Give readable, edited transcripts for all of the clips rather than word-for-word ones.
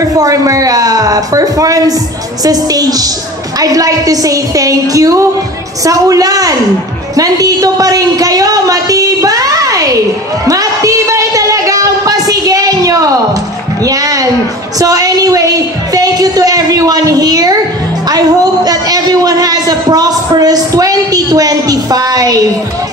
performer performs sa stage, I'd like to say thank you. Sa ulan, nandito pa rin kayo, matibay! Matibay talaga ang Pasigueño! Yan. So anyway, thank you to everyone here. I hope that everyone has a prosperous 2025.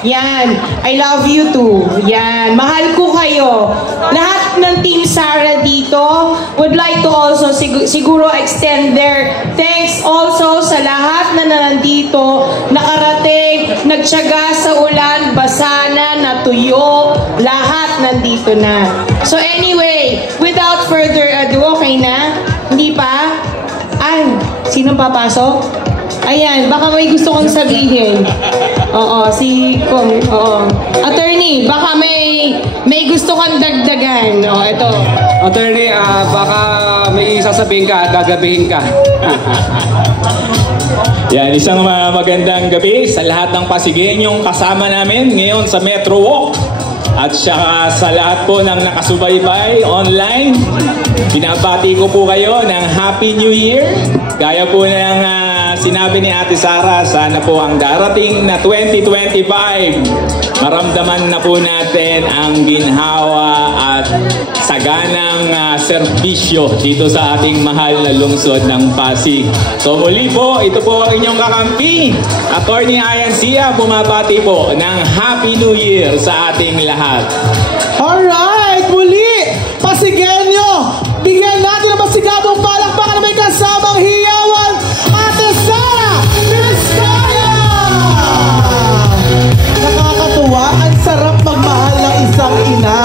Yan. I love you too. Yan. Mahal ko kayo. Lahat ng Team Sara dito would like to also siguro extend their thanks also sa lahat na nandito, nakarating, nagtiyaga sa ulan, basa na, natuyo, lahat nandito na. So anyway, without further ado, okay na? Hindi pa? Ay, sino papasok? Ayan, baka may gusto kong sabihin. Oo, si Kong, oo. Attorney, baka may gusto kang dagdagan. O, ito. Attorney, baka may sasabihin ka at gagabihin ka. Yan, isang magandang gabi sa lahat ng Pasigueñong kasama namin ngayon sa Metro Walk. At saka sa lahat po ng nakasubaybay online, binabati ko po kayo ng Happy New Year. Gaya po ng sinabi ni Ate Sara, sana po ang darating na 2025, maramdaman na po natin ang ginhawa at saganang serbisyo dito sa ating mahal na lungsod ng Pasig. So muli po, ito po ang inyong kakampi, Attorney Ian Sia, bumabati po ng Happy New Year sa ating lahat. Alright, muli, Pasigueño, bigyan natin ang masigabong palakpakan na may kasamang hiyawan, Ate Sara Vizcaya! Nakakatuwa, ang sarap magmahal ng isang ina.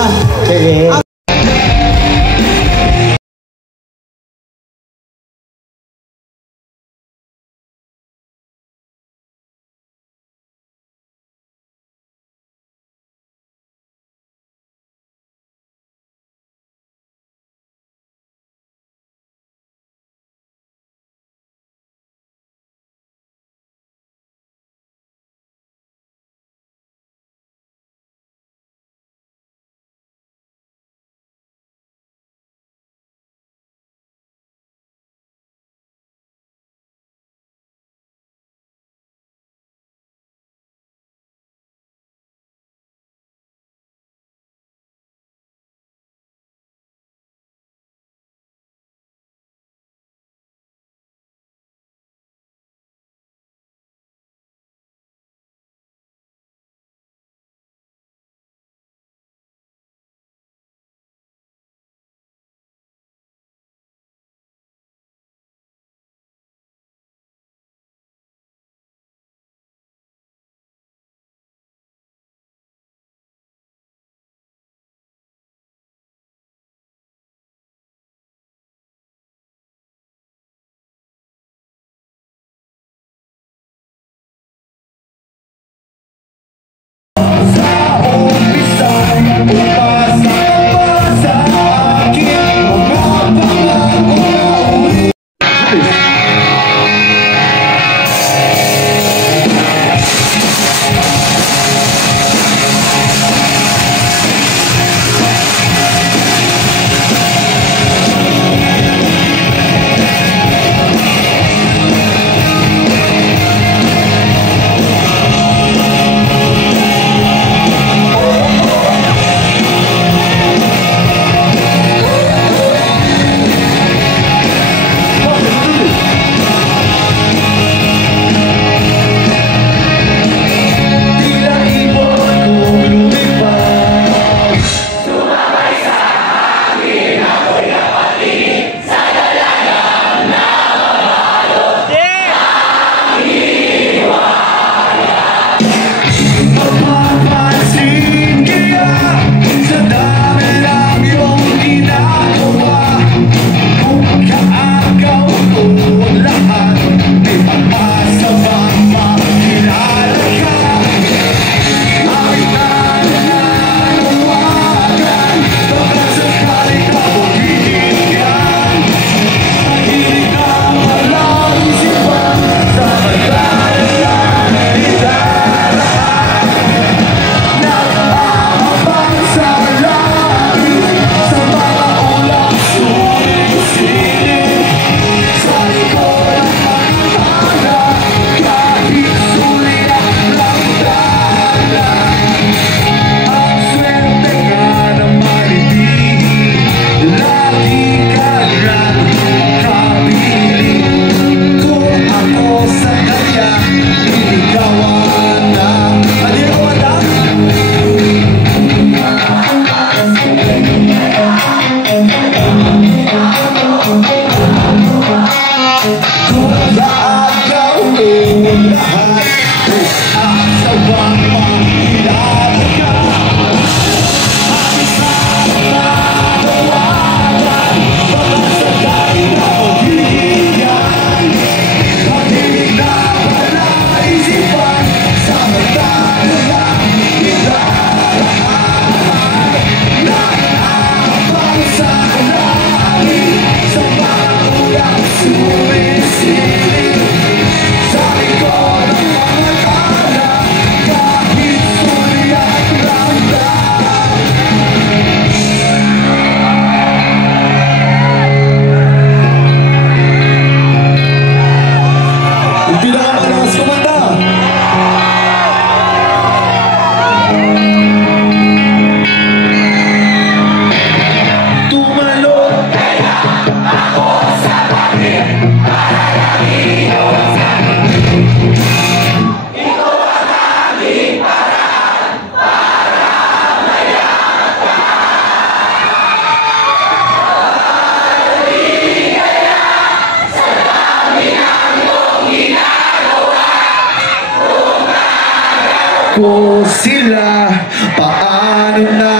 ko sila, paano na